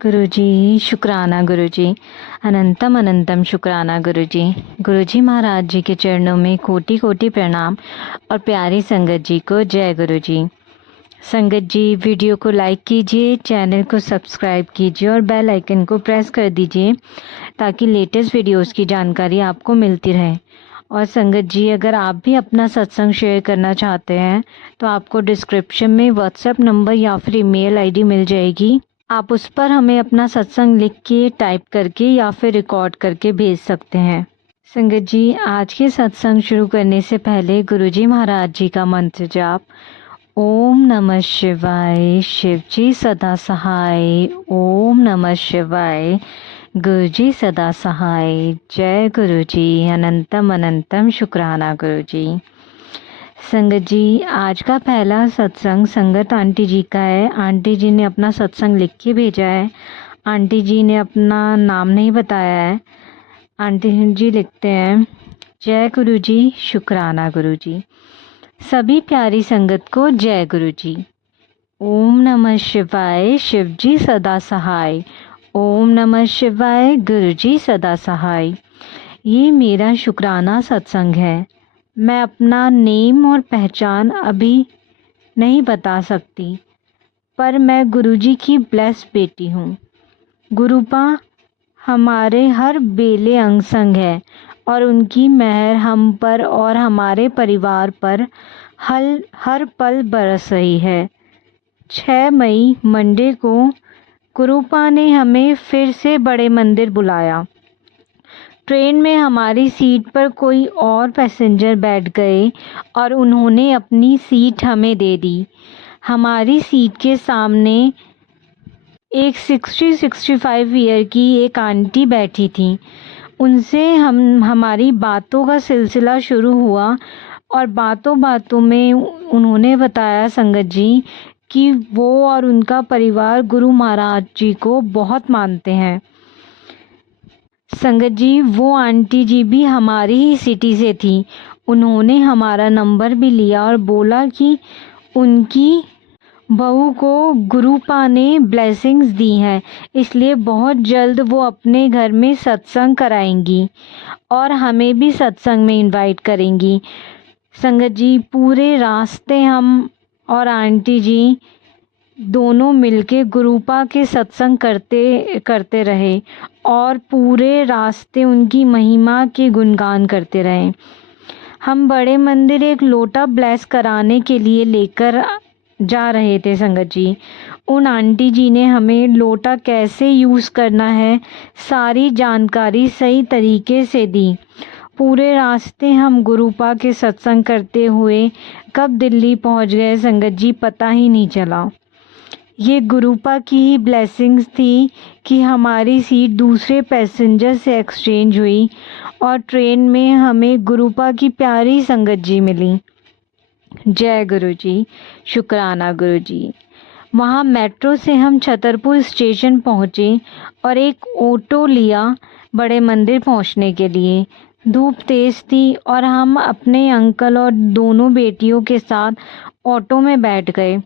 गुरुजी शुक्राना गुरुजी, अनंतम अनंतम शुक्राना गुरुजी। गुरुजी महाराज जी के चरणों में कोटि कोटि प्रणाम और प्यारी संगत जी को जय गुरुजी। संगत जी, वीडियो को लाइक कीजिए, चैनल को सब्सक्राइब कीजिए और बेल आइकन को प्रेस कर दीजिए ताकि लेटेस्ट वीडियोस की जानकारी आपको मिलती रहे। और संगत जी, अगर आप भी अपना सत्संग शेयर करना चाहते हैं तो आपको डिस्क्रिप्शन में व्हाट्सएप नंबर या फिर ईमेल आईडी मिल जाएगी। आप उस पर हमें अपना सत्संग लिख के, टाइप करके या फिर रिकॉर्ड करके भेज सकते हैं। संगत जी, आज के सत्संग शुरू करने से पहले गुरुजी महाराज जी का मंत्र जाप। ओम नमः शिवाय, शिव जी सदा सहाय। ओम नमः शिवाय, गुरुजी सदा सहाय। जय गुरुजी, अनंतम अनंतम शुक्राना गुरुजी। संगत जी, आज का पहला सत्संग संगत आंटी जी का है। आंटी जी ने अपना सत्संग लिख के भेजा है। आंटी जी ने अपना नाम नहीं बताया है। आंटी जी लिखते हैं, जय गुरुजी, शुक्राना गुरुजी। सभी प्यारी संगत को जय गुरुजी। ओम नमः शिवाय, शिव जी सदा सहाय। ओम नमः शिवाय, गुरुजी सदा सहाय। ये मेरा शुक्राना सत्संग है। मैं अपना नेम और पहचान अभी नहीं बता सकती, पर मैं गुरुजी की ब्लेस बेटी हूँ। गुरुपा हमारे हर बेले अंग संग है और उनकी मेहर हम पर और हमारे परिवार पर हर पल बरस रही है। 6 मई मंडे को गुरुपा ने हमें फिर से बड़े मंदिर बुलाया। ट्रेन में हमारी सीट पर कोई और पैसेंजर बैठ गए और उन्होंने अपनी सीट हमें दे दी। हमारी सीट के सामने एक 60-65 ईयर की एक आंटी बैठी थी। उनसे हमारी बातों का सिलसिला शुरू हुआ और बातों बातों में उन्होंने बताया संगत जी कि वो और उनका परिवार गुरु महाराज जी को बहुत मानते हैं। संगत जी, वो आंटी जी भी हमारी ही सिटी से थी। उन्होंने हमारा नंबर भी लिया और बोला कि उनकी बहू को गुरुपा ने ब्लेसिंग्स दी हैं, इसलिए बहुत जल्द वो अपने घर में सत्संग कराएंगी और हमें भी सत्संग में इनवाइट करेंगी। संगत जी, पूरे रास्ते हम और आंटी जी दोनों मिलके गुरुपा के सत्संग करते रहे और पूरे रास्ते उनकी महिमा के गुणगान करते रहे। हम बड़े मंदिर एक लोटा ब्लेस कराने के लिए लेकर जा रहे थे संगत जी। उन आंटी जी ने हमें लोटा कैसे यूज़ करना है सारी जानकारी सही तरीके से दी। पूरे रास्ते हम गुरुपा के सत्संग करते हुए कब दिल्ली पहुंच गए संगत जी, पता ही नहीं चला। ये गुरुपा की ही ब्लेसिंग्स थी कि हमारी सीट दूसरे पैसेंजर से एक्सचेंज हुई और ट्रेन में हमें गुरुपा की प्यारी संगत जी मिली। जय गुरुजी, शुक्राना गुरुजी। वहाँ मेट्रो से हम छतरपुर स्टेशन पहुँचे और एक ऑटो लिया बड़े मंदिर पहुँचने के लिए। धूप तेज़ थी और हम अपने अंकल और दोनों बेटियों के साथ ऑटो में बैठ गए।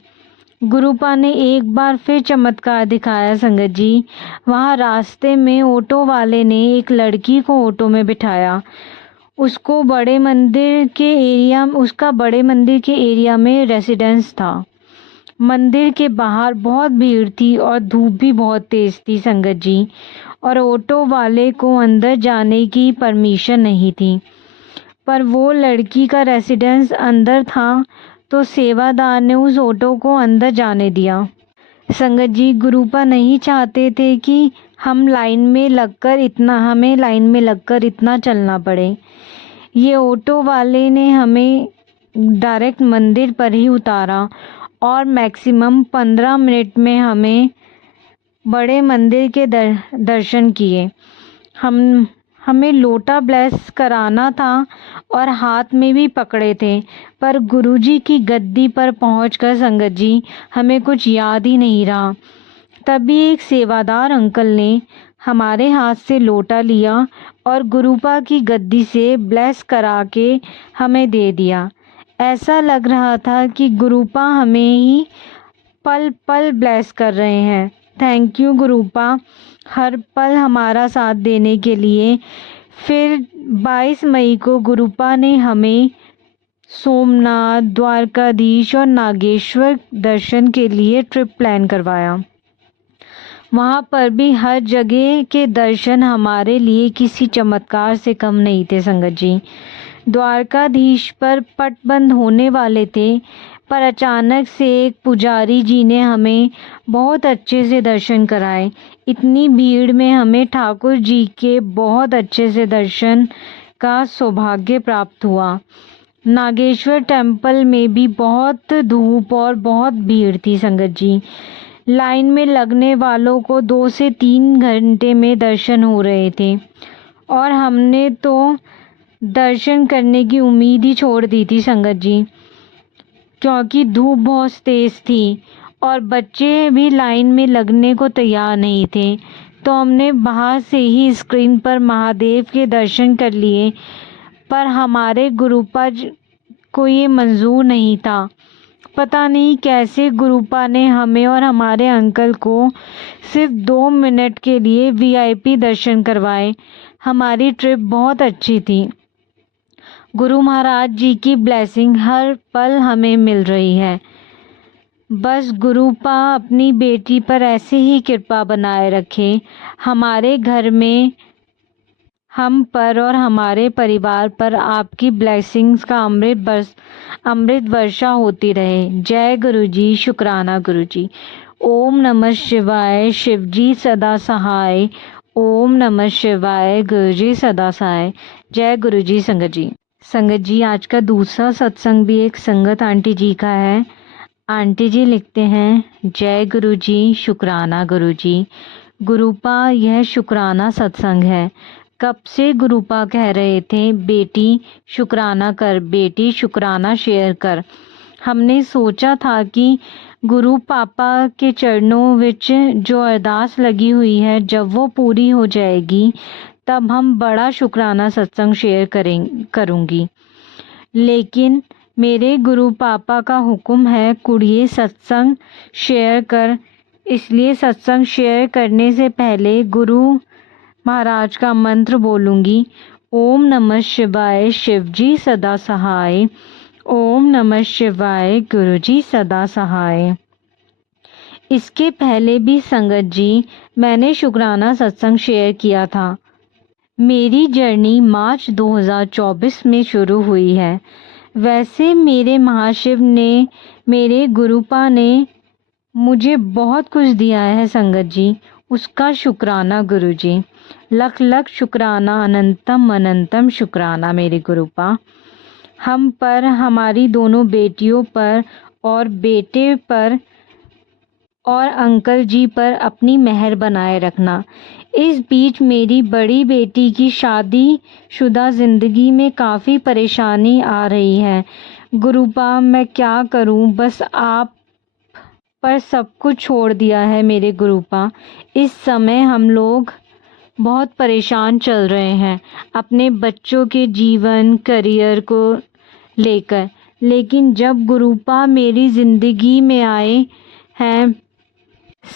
गुरुपा ने एक बार फिर चमत्कार दिखाया संगत जी। वहाँ रास्ते में ऑटो वाले ने एक लड़की को ऑटो में बिठाया। उसका बड़े मंदिर के एरिया में रेसिडेंस था। मंदिर के बाहर बहुत भीड़ थी और धूप भी बहुत तेज़ थी संगत जी, और ऑटो वाले को अंदर जाने की परमिशन नहीं थी। पर वो लड़की का रेसिडेंस अंदर था तो सेवादार ने उस ऑटो को अंदर जाने दिया। संगत जी, गुरुपा नहीं चाहते थे कि हमें लाइन में लगकर इतना चलना पड़े। ये ऑटो वाले ने हमें डायरेक्ट मंदिर पर ही उतारा और मैक्सिमम 15 मिनट में हमें बड़े मंदिर के दर्शन किए। हमें लोटा ब्लेस कराना था और हाथ में भी पकड़े थे, पर गुरुजी की गद्दी पर पहुंचकर संगत जी हमें कुछ याद ही नहीं रहा। तभी एक सेवादार अंकल ने हमारे हाथ से लोटा लिया और गुरुपा की गद्दी से ब्लेस करा के हमें दे दिया। ऐसा लग रहा था कि गुरुपा हमें ही पल पल ब्लेस कर रहे हैं। थैंक यू गुरुपा, हर पल हमारा साथ देने के लिए। फिर 22 मई को गुरुपा ने हमें सोमनाथ, द्वारकाधीश और नागेश्वर दर्शन के लिए ट्रिप प्लान करवाया। वहाँ पर भी हर जगह के दर्शन हमारे लिए किसी चमत्कार से कम नहीं थे संगत जी। द्वारकाधीश पर पट बंद होने वाले थे, पर अचानक से एक पुजारी जी ने हमें बहुत अच्छे से दर्शन कराए। इतनी भीड़ में हमें ठाकुर जी के बहुत अच्छे से दर्शन का सौभाग्य प्राप्त हुआ। नागेश्वर टेम्पल में भी बहुत धूप और बहुत भीड़ थी संगत जी। लाइन में लगने वालों को 2 से 3 घंटे में दर्शन हो रहे थे और हमने तो दर्शन करने की उम्मीद ही छोड़ दी थी संगत जी, क्योंकि धूप बहुत तेज थी और बच्चे भी लाइन में लगने को तैयार नहीं थे। तो हमने बाहर से ही स्क्रीन पर महादेव के दर्शन कर लिए, पर हमारे गुरुपा को ये मंजूर नहीं था। पता नहीं कैसे गुरुपा ने हमें और हमारे अंकल को सिर्फ 2 मिनट के लिए VIP दर्शन करवाए। हमारी ट्रिप बहुत अच्छी थी। गुरु महाराज जी की ब्लेसिंग हर पल हमें मिल रही है। बस गुरुपा अपनी बेटी पर ऐसे ही कृपा बनाए रखे। हमारे घर में हम पर और हमारे परिवार पर आपकी ब्लेसिंग्स का अमृत वर्षा होती रहे। जय गुरु जी, शुक्राना गुरु जी। ओम नमः शिवाय, शिव जी सदा सहाय। ओम नमः शिवाय, गुरु जी सदा सहाय। जय गुरु जी। संगत जी आज का दूसरा सत्संग भी एक संगत आंटी जी का है। आंटी जी लिखते हैं, जय गुरु जी, शुक्राना गुरु जी। गुरुपा यह शुक्राना सत्संग है। कब से गुरुपा कह रहे थे, बेटी शुक्राना कर, बेटी शुक्राना शेयर कर। हमने सोचा था कि गुरु पापा के चरणों विच जो अरदास लगी हुई है, जब वो पूरी हो जाएगी तब हम बड़ा शुक्राना सत्संग शेयर करूँगी। लेकिन मेरे गुरु पापा का हुक्म है, कुड़िए सत्संग शेयर कर। इसलिए सत्संग शेयर करने से पहले गुरु महाराज का मंत्र बोलूँगी। ओम नमः शिवाय, शिव जी सदा सहाय। ओम नमः शिवाय, गुरु जी सदा सहाय। इसके पहले भी संगत जी मैंने शुक्राना सत्संग शेयर किया था। मेरी जर्नी मार्च 2024 में शुरू हुई है। वैसे मेरे महाशिव ने, मेरे गुरुपा ने मुझे बहुत कुछ दिया है संगत जी, उसका शुक्राना गुरु जी। लख लख शुक्राना, अनंतम अनंतम शुक्राना मेरे गुरुपा। हम पर, हमारी दोनों बेटियों पर और बेटे पर और अंकल जी पर अपनी मेहर बनाए रखना। इस बीच मेरी बड़ी बेटी की शादीशुदा ज़िंदगी में काफ़ी परेशानी आ रही है। गुरुपा मैं क्या करूं, बस आप पर सब कुछ छोड़ दिया है मेरे गुरुपा। इस समय हम लोग बहुत परेशान चल रहे हैं अपने बच्चों के जीवन, करियर को लेकर। लेकिन जब गुरुपा मेरी ज़िंदगी में आए हैं,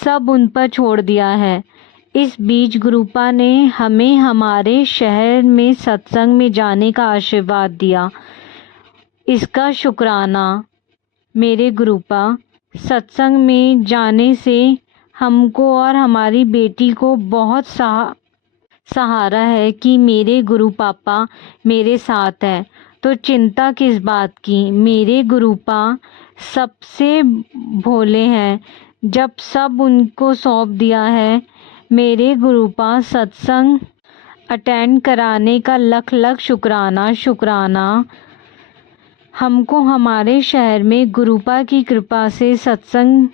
सब उन पर छोड़ दिया है। इस बीच गुरुपा ने हमें हमारे शहर में सत्संग में जाने का आशीर्वाद दिया। इसका शुक्राना मेरे गुरुपा। सत्संग में जाने से हमको और हमारी बेटी को बहुत सहारा है कि मेरे गुरु पापा मेरे साथ हैं, तो चिंता किस बात की। मेरे गुरुपा सबसे भोले हैं। जब सब उनको सौंप दिया है, मेरे गुरुपा सत्संग अटेंड कराने का लख लख शुक्राना। हमको हमारे शहर में गुरुपा की कृपा से सत्संग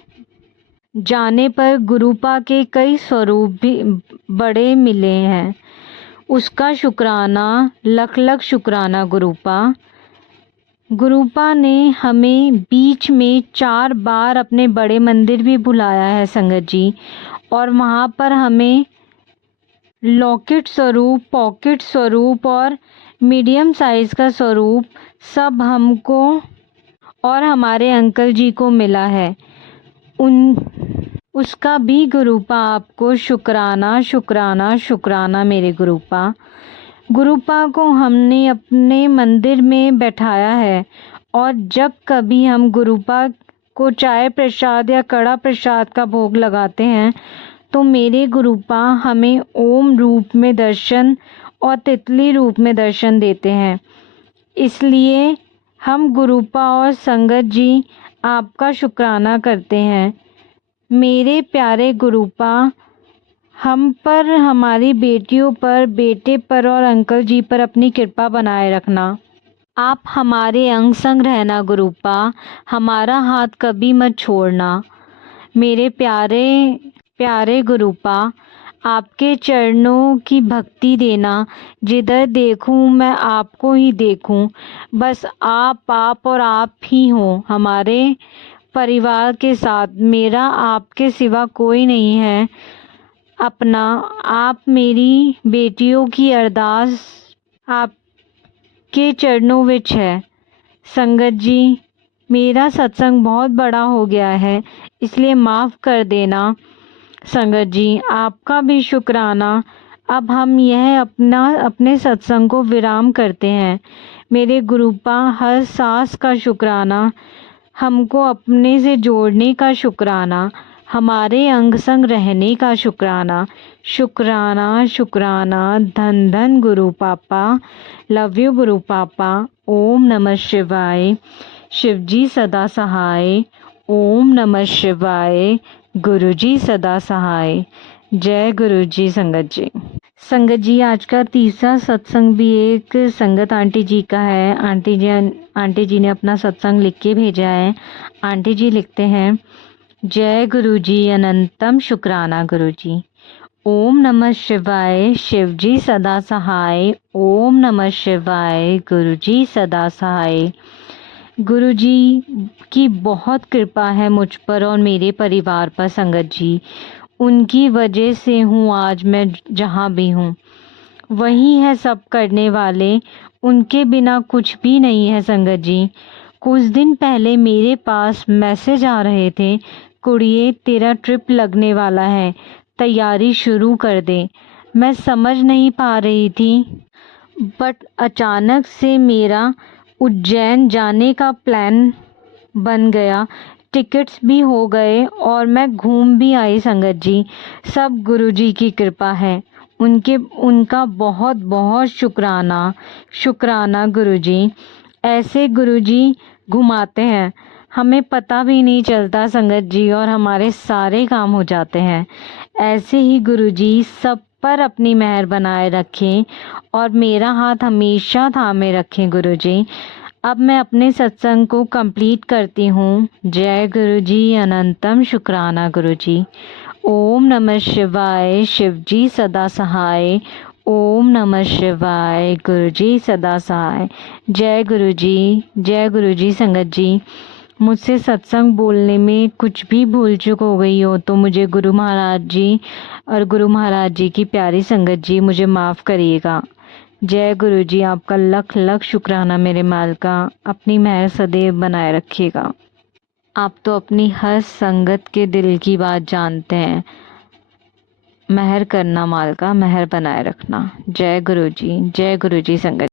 जाने पर गुरुपा के कई स्वरूप भी बड़े मिले हैं। उसका शुक्राना, लख लख शुक्राना गुरुपा। गुरुपा ने हमें बीच में 4 बार अपने बड़े मंदिर भी बुलाया है संगत जी, और वहाँ पर हमें लॉकेट स्वरूप, पॉकेट स्वरूप और मीडियम साइज़ का स्वरूप सब हमको और हमारे अंकल जी को मिला है। उसका भी गुरुपा आपको शुक्राना शुक्राना शुक्राना मेरे गुरुपा। गुरुपा को हमने अपने मंदिर में बैठाया है और जब कभी हम गुरुपा को चाय प्रसाद या कड़ा प्रसाद का भोग लगाते हैं तो मेरे गुरुपा हमें ओम रूप में दर्शन और तितली रूप में दर्शन देते हैं। इसलिए हम गुरुपा और संगत जी आपका शुक्राना करते हैं। मेरे प्यारे गुरुपा, हम पर, हमारी बेटियों पर, बेटे पर और अंकल जी पर अपनी कृपा बनाए रखना। आप हमारे अंग संग रहना गुरुपा, हमारा हाथ कभी मत छोड़ना। मेरे प्यारे प्यारे गुरुपा, आपके चरणों की भक्ति देना। जिधर देखूं मैं आपको ही देखूं। बस आप और आप ही हो हमारे परिवार के साथ। मेरा आपके सिवा कोई नहीं है अपना। आप मेरी बेटियों की अरदास आपके चरणों विच है। संगत जी, मेरा सत्संग बहुत बड़ा हो गया है, इसलिए माफ़ कर देना। संगत जी, आपका भी शुक्राना। अब हम यह अपने सत्संग को विराम करते हैं। मेरे गुरुपा, हर सांस का शुक्राना, हमको अपने से जोड़ने का शुक्राना, हमारे अंग संग रहने का शुक्राना। शुक्राना शुक्राना। धन धन गुरु पापा। लव यू गुरु पापा। ओम नमः शिवाय। शिवजी सदा सहाय। ओम नमः शिवाय। गुरुजी सदा सहाय। जय गुरुजी। संगत जी, संगत जी, आज का तीसरा सत्संग भी एक संगत आंटी जी का है। आंटी जी ने अपना सत्संग लिख के भेजा है। आंटी जी लिखते हैं, जय गुरुजी अनंतम शुक्राना गुरुजी। ओम नमः शिवाय। शिवजी सदा सहाय। ओम नमः शिवाय। गुरुजी सदा सहाय। गुरुजी की बहुत कृपा है मुझ पर और मेरे परिवार पर संगत जी। उनकी वजह से हूँ आज मैं जहाँ भी हूँ। वही है सब करने वाले, उनके बिना कुछ भी नहीं है संगत जी। कुछ दिन पहले मेरे पास मैसेज आ रहे थे, कुड़िए तेरा ट्रिप लगने वाला है, तैयारी शुरू कर दे। मैं समझ नहीं पा रही थी, बट अचानक से मेरा उज्जैन जाने का प्लान बन गया। टिकट्स भी हो गए और मैं घूम भी आई संगत जी। सब गुरुजी की कृपा है। उनका बहुत बहुत शुक्राना। शुक्राना गुरुजी। ऐसे गुरुजी घुमाते हैं, हमें पता भी नहीं चलता संगत जी, और हमारे सारे काम हो जाते हैं। ऐसे ही गुरुजी सब पर अपनी मेहर बनाए रखें और मेरा हाथ हमेशा थामे रखें गुरुजी। अब मैं अपने सत्संग को कंप्लीट करती हूँ। जय गुरुजी अनंतम शुक्राना गुरुजी। ओम नमः शिवाय। शिवजी सदा सहाय। ओम नमः शिवाय। गुरुजी सदा सहाय। जय गुरुजी। जय गुरुजी। संगत जी, मुझसे सत्संग बोलने में कुछ भी भूल चूक हो गई हो तो मुझे गुरु महाराज जी और गुरु महाराज जी की प्यारी संगत जी मुझे माफ़ करिएगा। जय गुरु जी। आपका लख लख शुक्राना मेरे मालिका। अपनी मेहर सदैव बनाए रखिएगा। आप तो अपनी हर संगत के दिल की बात जानते हैं। मेहर करना मालिका, मेहर बनाए रखना। जय गुरु जी। जय गुरु जी। संगत